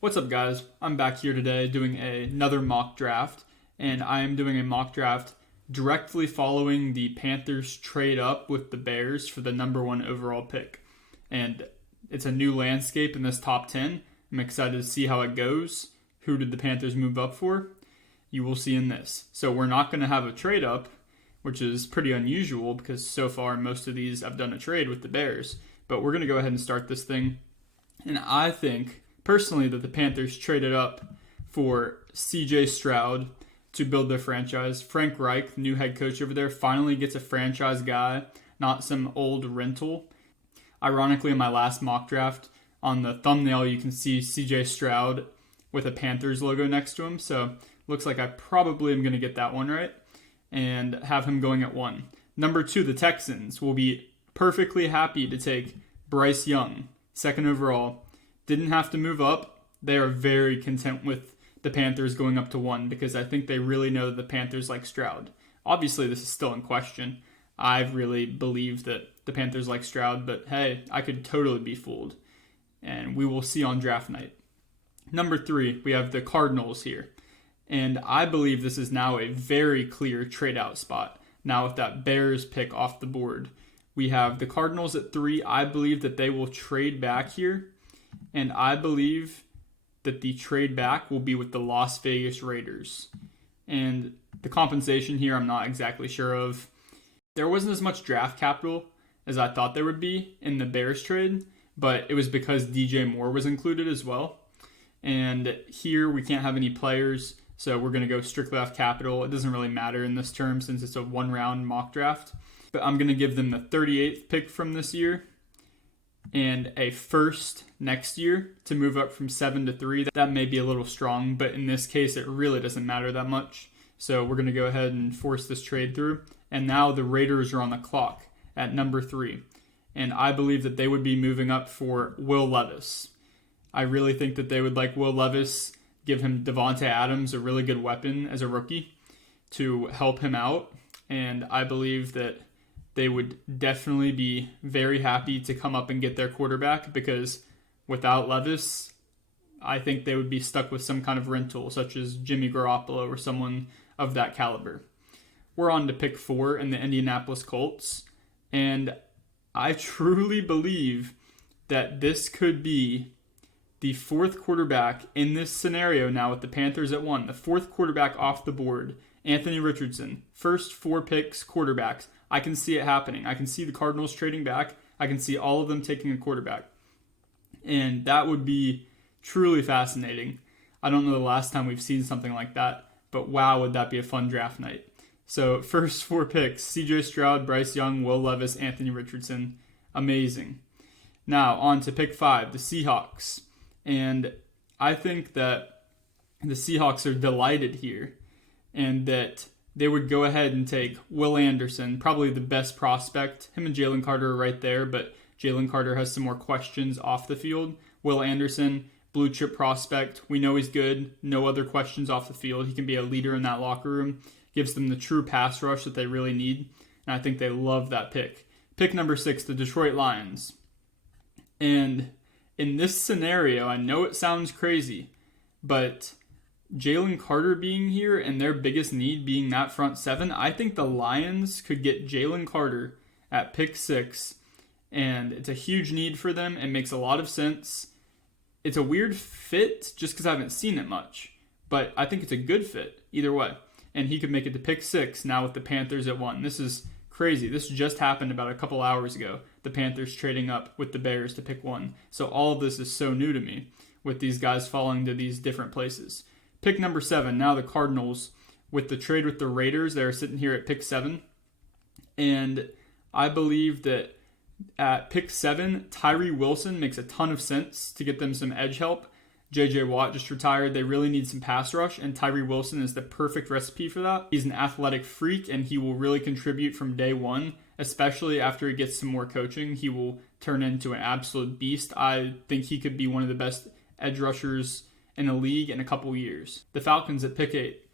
What's up, guys? I'm back here today doing another mock draft, and I am doing a mock draft directly following the Panthers trade up with the Bears for the number one overall pick. And it's a new landscape in this top 10. I'm excited to see how it goes. Who did the Panthers move up for? You will see in this. So we're not going to have a trade up, which is pretty unusual because so far most of these I've done a trade with the Bears. But we're going to go ahead and start this thing. And I think personally that the Panthers traded up for CJ Stroud to build their franchise. Frank Reich, new head coach over there, finally gets a franchise guy, not some old rental. Ironically, in my last mock draft, on the thumbnail you can see CJ Stroud with a Panthers logo next to him. So looks like I probably am going to get that one right and have him going at 1. Number 2, the Texans will be perfectly happy to take Bryce Young, second overall. Didn't have to move up. They are very content with the Panthers going up to 1 because I think they really know that the Panthers like Stroud. Obviously, this is still in question. I really believe that the Panthers like Stroud, but hey, I could totally be fooled. And we will see on draft night. Number 3, we have the Cardinals here. And I believe this is now a very clear trade-out spot. Now with that Bears pick off the board, we have the Cardinals at 3. I believe that they will trade back here. And I believe that the trade back will be with the Las Vegas Raiders. And the compensation here, I'm not exactly sure of. There wasn't as much draft capital as I thought there would be in the Bears trade, but it was because DJ Moore was included as well. And here we can't have any players, so we're going to go strictly off capital. It doesn't really matter in this term since it's a one-round mock draft. But I'm going to give them the 38th pick from this year and a first next year to move up from 7 to 3. That may be a little strong, but in this case, it really doesn't matter that much. So we're going to go ahead and force this trade through. And now the Raiders are on the clock at number 3. And I believe that they would be moving up for Will Levis. I really think that they would like Will Levis, give him Devontae Adams, a really good weapon as a rookie, to help him out. And I believe that they would definitely be very happy to come up and get their quarterback because without Levis, I think they would be stuck with some kind of rental, such as Jimmy Garoppolo or someone of that caliber. We're on to pick 4 in the Indianapolis Colts, and I truly believe that this could be the 4th quarterback in this scenario now with the Panthers at 1. The 4th quarterback off the board, Anthony Richardson. First 4 picks, quarterbacks. I can see it happening. I can see the Cardinals trading back. I can see all of them taking a quarterback. And that would be truly fascinating. I don't know the last time we've seen something like that, but wow, would that be a fun draft night. So first 4 picks, CJ Stroud, Bryce Young, Will Levis, Anthony Richardson. Amazing. Now on to pick 5, the Seahawks. And I think that the Seahawks are delighted here and that they would go ahead and take Will Anderson, probably the best prospect. Him and Jalen Carter are right there, but Jalen Carter has some more questions off the field. Will Anderson, blue chip prospect. We know he's good. No other questions off the field. He can be a leader in that locker room. Gives them the true pass rush that they really need. And I think they love that pick. Pick number 6, the Detroit Lions. And in this scenario, I know it sounds crazy, but Jalen Carter being here and their biggest need being that front 7, I think the Lions could get Jalen Carter at pick 6, and it's a huge need for them. It makes a lot of sense. It's a weird fit just because I haven't seen it much, but I think it's a good fit either way. And he could make it to pick 6 now with the Panthers at 1. This is crazy. This just happened about a couple hours ago. The Panthers trading up with the Bears to pick 1. So all of this is so new to me with these guys falling to these different places. Pick number 7, now the Cardinals. With the trade with the Raiders, they're sitting here at pick 7. And I believe that at pick 7, Tyree Wilson makes a ton of sense to get them some edge help. J.J. Watt just retired. They really need some pass rush, and Tyree Wilson is the perfect recipe for that. He's an athletic freak, and he will really contribute from day one, especially after he gets some more coaching. He will turn into an absolute beast. I think he could be one of the best edge rushers in the league in a couple years. The Falcons at pick 8.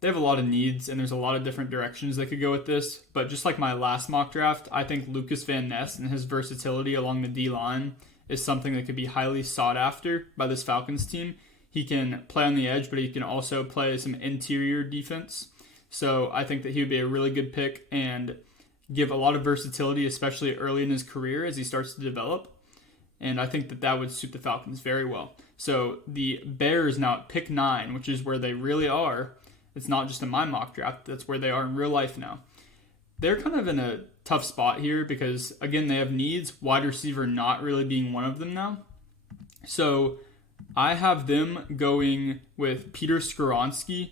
They have a lot of needs, and there's a lot of different directions they could go with this. But just like my last mock draft, I think Lucas Van Ness and his versatility along the D-line is something that could be highly sought after by this Falcons team. He can play on the edge, but he can also play some interior defense. So I think that he would be a really good pick and give a lot of versatility, especially early in his career as he starts to develop. And I think that that would suit the Falcons very well. So the Bears now at pick 9, which is where they really are. It's not just in my mock draft. That's where they are in real life now. They're kind of in a tough spot here because, again, they have needs, wide receiver not really being one of them now. So I have them going with Peter Skoronski.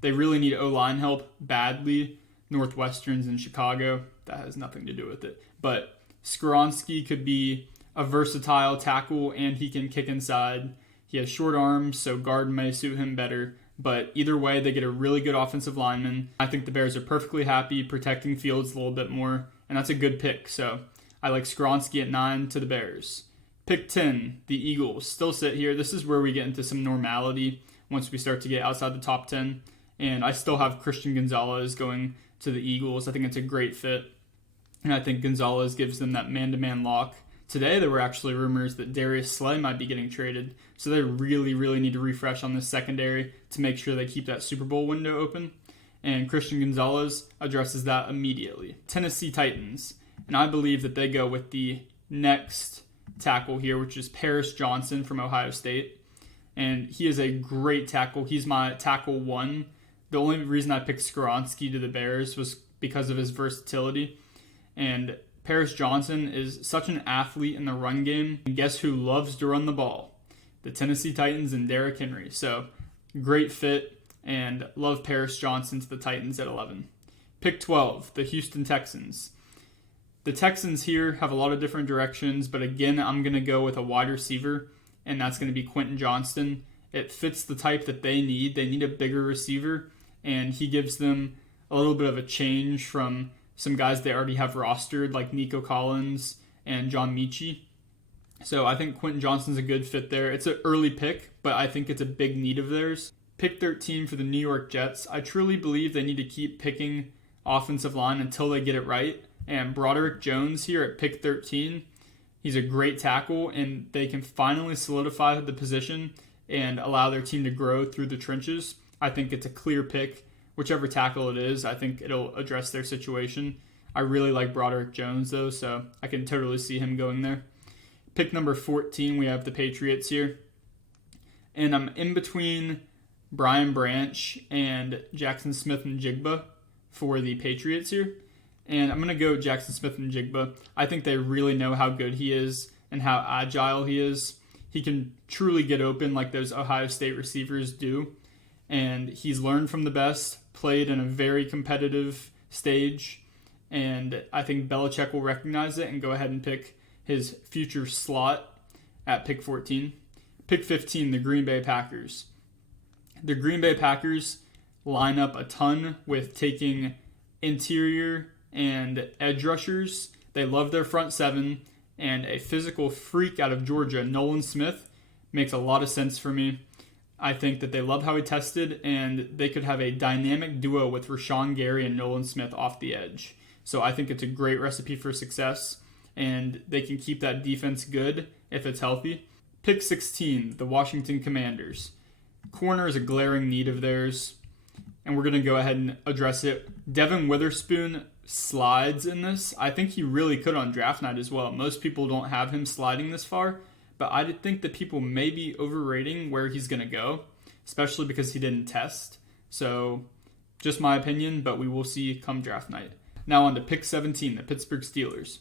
They really need O-line help badly. Northwestern's in Chicago. That has nothing to do with it. But Skoronski could be a versatile tackle, and he can kick inside. He has short arms, so guard may suit him better. But either way, they get a really good offensive lineman. I think the Bears are perfectly happy protecting Fields a little bit more, and that's a good pick. So I like Skoronski at 9 to the Bears. Pick 10, the Eagles. Still sit here. This is where we get into some normality once we start to get outside the top 10. And I still have Christian Gonzalez going to the Eagles. I think it's a great fit. And I think Gonzalez gives them that man-to-man lock. Today, there were actually rumors that Darius Slay might be getting traded. So they really, really need to refresh on this secondary to make sure they keep that Super Bowl window open. And Christian Gonzalez addresses that immediately. Tennessee Titans. And I believe that they go with the next tackle here, which is Paris Johnson from Ohio State. And he is a great tackle. He's my tackle 1. The only reason I picked Skoronski to the Bears was because of his versatility. And Paris Johnson is such an athlete in the run game. And guess who loves to run the ball? The Tennessee Titans and Derrick Henry. So great fit, and love Paris Johnson to the Titans at 11. Pick 12, the Houston Texans. The Texans here have a lot of different directions, but again, I'm going to go with a wide receiver, and that's going to be Quentin Johnston. It fits the type that they need. They need a bigger receiver, and he gives them a little bit of a change from some guys they already have rostered, like Nico Collins and John Michie. So I think Quentin Johnston's a good fit there. It's an early pick, but I think it's a big need of theirs. Pick 13 for the New York Jets. I truly believe they need to keep picking offensive line until they get it right. And Broderick Jones here at pick 13, he's a great tackle, and they can finally solidify the position and allow their team to grow through the trenches. I think it's a clear pick. Whichever tackle it is, I think it'll address their situation. I really like Broderick Jones, though, so I can totally see him going there. Pick number 14, we have the Patriots here. And I'm in between Brian Branch and Jackson Smith and Jigba for the Patriots here. And I'm going to go Jackson Smith and Jigba. I think they really know how good he is and how agile he is. He can truly get open like those Ohio State receivers do. And he's learned from the best, played in a very competitive stage. And I think Belichick will recognize it and go ahead and pick his future slot at pick 14. Pick 15, the Green Bay Packers. The Green Bay Packers line up a ton with taking interior and edge rushers. They love their front seven, and a physical freak out of Georgia, Nolan Smith, makes a lot of sense for me. I think that they love how he tested, and they could have a dynamic duo with Rashawn Gary and Nolan Smith off the edge. So I think it's a great recipe for success, and they can keep that defense good if it's healthy. Pick 16, the Washington Commanders. Corner is a glaring need of theirs, and we're going to go ahead and address it. Devin Witherspoon slides in this. I think he really could on draft night as well. Most people don't have him sliding this far, but I think that people may be overrating where he's going to go, especially because he didn't test. So just my opinion, but we will see come draft night. Now on to pick 17, the Pittsburgh Steelers.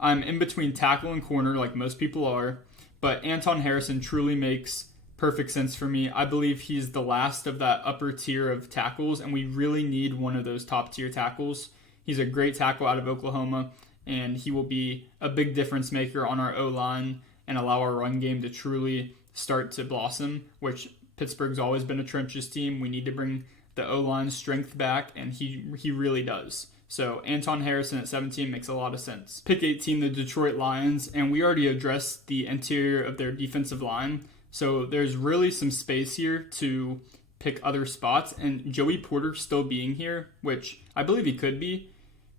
I'm in between tackle and corner like most people are, but Anton Harrison truly makes perfect sense for me. I believe he's the last of that upper tier of tackles, and we really need one of those top tier tackles. He's a great tackle out of Oklahoma, and he will be a big difference maker on our O-line and allow our run game to truly start to blossom, which Pittsburgh's always been a trenches team. We need to bring the O-line strength back, and he really does. So Anton Harrison at 17 makes a lot of sense. Pick 18, the Detroit Lions, and we already addressed the interior of their defensive line. So there's really some space here to pick other spots, and Joey Porter still being here, which I believe he could be,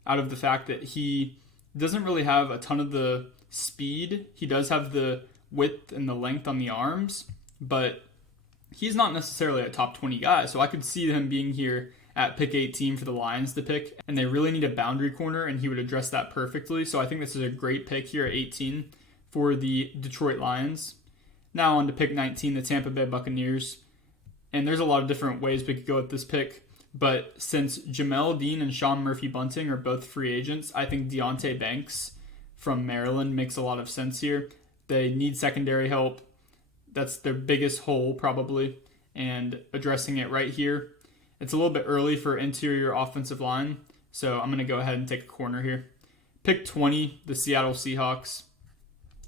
out of the fact that he doesn't really have a ton of the speed. He does have the width and the length on the arms, but he's not necessarily a top 20 guy. So I could see him being here at pick 18 for the Lions to pick, and they really need a boundary corner, and he would address that perfectly. So I think this is a great pick here at 18 for the Detroit Lions. Now on to pick 19, the Tampa Bay Buccaneers. And there's a lot of different ways we could go with this pick, but since Jamel Dean and Sean Murphy-Bunting are both free agents, I think Deonte Banks from Maryland makes a lot of sense here. They need secondary help. That's their biggest hole probably, and addressing it right here. It's a little bit early for interior offensive line, so I'm going to go ahead and take a corner here. Pick 20, the Seattle Seahawks.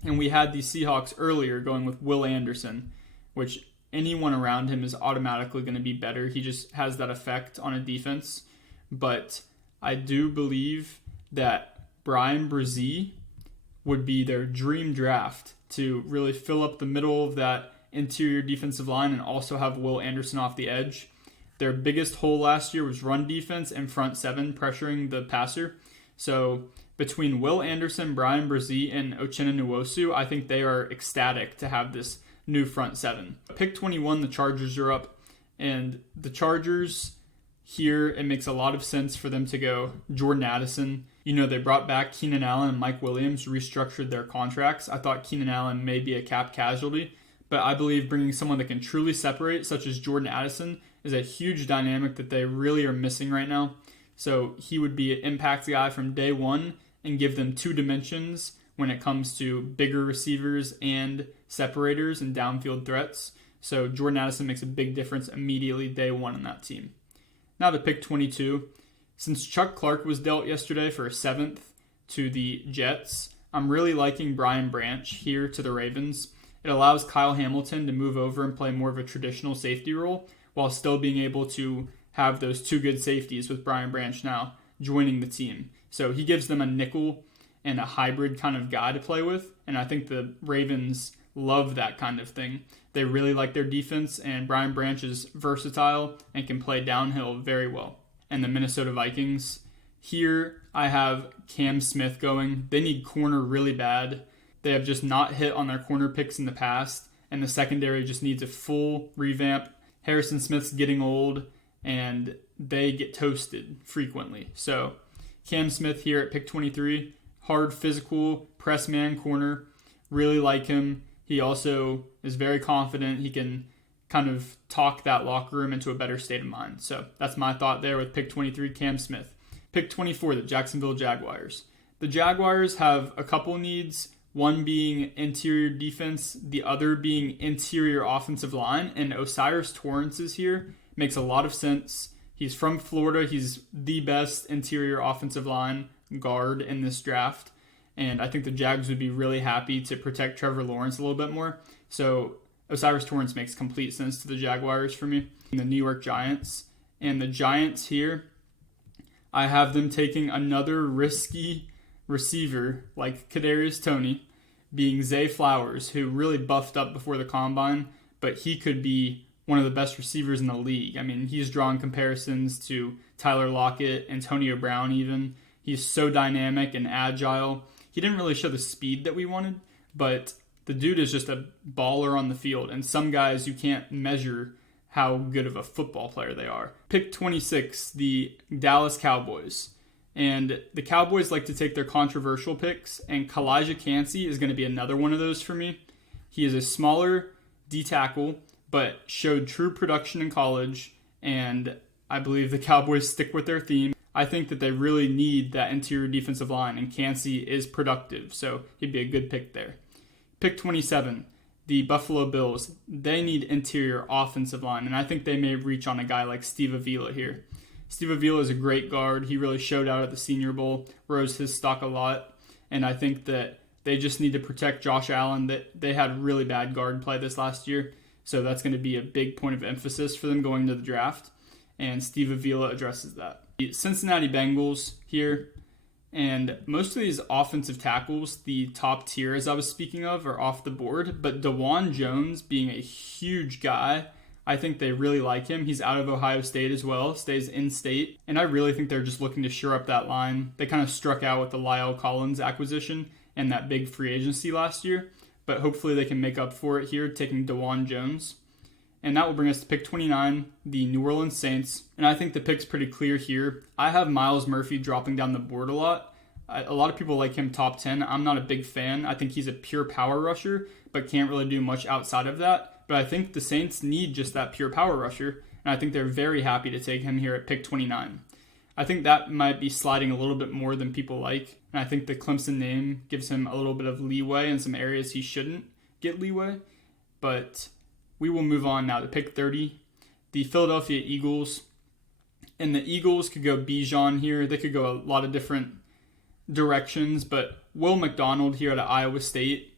And we had the Seahawks earlier going with Will Anderson, which anyone around him is automatically going to be better. He just has that effect on a defense. But I do believe that Brian Brzee would be their dream draft to really fill up the middle of that interior defensive line and also have Will Anderson off the edge. Their biggest hole last year was run defense and front seven pressuring the passer. So between Will Anderson, Brian Brzee, and Uchenna Nwosu, I think they are ecstatic to have this new front seven. Pick 21, the Chargers are up. And the Chargers here, it makes a lot of sense for them to go Jordan Addison. You know, they brought back Keenan Allen and Mike Williams, restructured their contracts. I thought Keenan Allen may be a cap casualty, but I believe bringing someone that can truly separate, such as Jordan Addison, is a huge dynamic that they really are missing right now. So he would be an impact guy from day one and give them two dimensions when it comes to bigger receivers and separators and downfield threats. So Jordan Addison makes a big difference immediately day one in that team. Now to pick 22. Since Chuck Clark was dealt yesterday for a 7th to the Jets, I'm really liking Brian Branch here to the Ravens. It allows Kyle Hamilton to move over and play more of a traditional safety role while still being able to have those two good safeties with Brian Branch now joining the team. So he gives them a nickel and a hybrid kind of guy to play with, and I think the Ravens love that kind of thing. They really like their defense, and Brian Branch is versatile and can play downhill very well. And the Minnesota Vikings, here I have Cam Smith going. They need corner really bad. They have just not hit on their corner picks in the past, and the secondary just needs a full revamp. Harrison Smith's getting old, and they get toasted frequently. So Cam Smith here at pick 23, hard physical, press man corner. Really like him. He also is very confident. He can kind of talk that locker room into a better state of mind. So that's my thought there with pick 23, Cam Smith. Pick 24, the Jacksonville Jaguars. The Jaguars have a couple needs, one being interior defense, the other being interior offensive line, and Osiris Torrance is here. Makes a lot of sense. He's from Florida. He's the best interior offensive line guard in this draft. And I think the Jags would be really happy to protect Trevor Lawrence a little bit more. So Osiris Torrance makes complete sense to the Jaguars for me. And the New York Giants. And the Giants here, I have them taking another risky receiver like Kadarius Toney, being Zay Flowers, who really buffed up before the combine, but he could be one of the best receivers in the league. I mean, he's drawing comparisons to Tyler Lockett, Antonio Brown even. He's so dynamic and agile. He didn't really show the speed that we wanted, but the dude is just a baller on the field, and some guys you can't measure how good of a football player they are. Pick 26, the Dallas Cowboys. And the Cowboys like to take their controversial picks, and Kalijah Kancey is going to be another one of those for me. He is a smaller D-tackle, but showed true production in college, and I believe the Cowboys stick with their theme. I think that they really need that interior defensive line, and Kancey is productive, so he'd be a good pick there. Pick 27, the Buffalo Bills. They need interior offensive line, and I think they may reach on a guy like Steve Avila here. Steve Avila is a great guard. He really showed out at the Senior Bowl, rose his stock a lot, and I think that they just need to protect Josh Allen. That they had really bad guard play this last year, so that's going to be a big point of emphasis for them going into the draft, and Steve Avila addresses that. The Cincinnati Bengals here, and most of these offensive tackles, the top tier as I was speaking of, are off the board, but DeJuan Jones being a huge guy, I think they really like him. He's out of Ohio State as well, stays in state, and I really think they're just looking to shore up that line. They kind of struck out with the Lyle Collins acquisition, and that big free agency last year, but hopefully they can make up for it here, taking DeJuan Jones. And that will bring us to pick 29, the New Orleans Saints. And I think the pick's pretty clear here. I have Myles Murphy dropping down the board a lot. A lot of people like him top 10. I'm not a big fan. I think he's a pure power rusher, but can't really do much outside of that. But I think the Saints need just that pure power rusher, and I think they're very happy to take him here at pick 29. I think that might be sliding a little bit more than people like, and I think the Clemson name gives him a little bit of leeway in some areas he shouldn't get leeway. But we will move on now to pick 30, the Philadelphia Eagles. And the Eagles could go Bijan here. They could go a lot of different directions, but Will McDonald here at Iowa State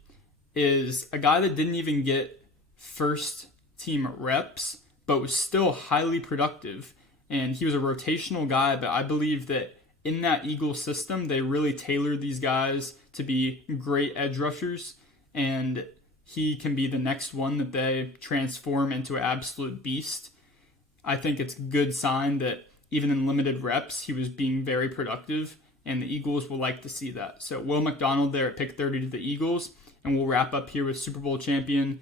is a guy that didn't even get first team reps, but was still highly productive. And he was a rotational guy, but I believe that in that Eagles system, they really tailored these guys to be great edge rushers, and he can be the next one that they transform into an absolute beast. I think it's a good sign that even in limited reps, he was being very productive, and the Eagles will like to see that. So Will McDonald there at pick 30 to the Eagles, and we'll wrap up here with Super Bowl champion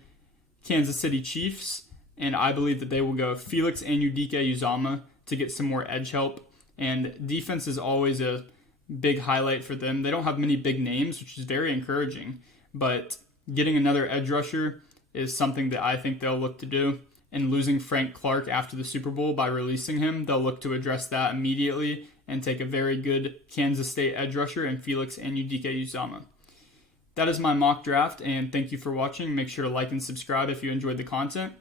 Kansas City Chiefs, and I believe that they will go Felix Anudike-Uzomah to get some more edge help. And defense is always a big highlight for them. They don't have many big names, which is very encouraging, but getting another edge rusher is something that I think they'll look to do. And losing Frank Clark after the Super Bowl by releasing him, they'll look to address that immediately and take a very good Kansas State edge rusher in Felix Anudike-Uzomah. That is my mock draft, and thank you for watching. Make sure to like and subscribe if you enjoyed the content,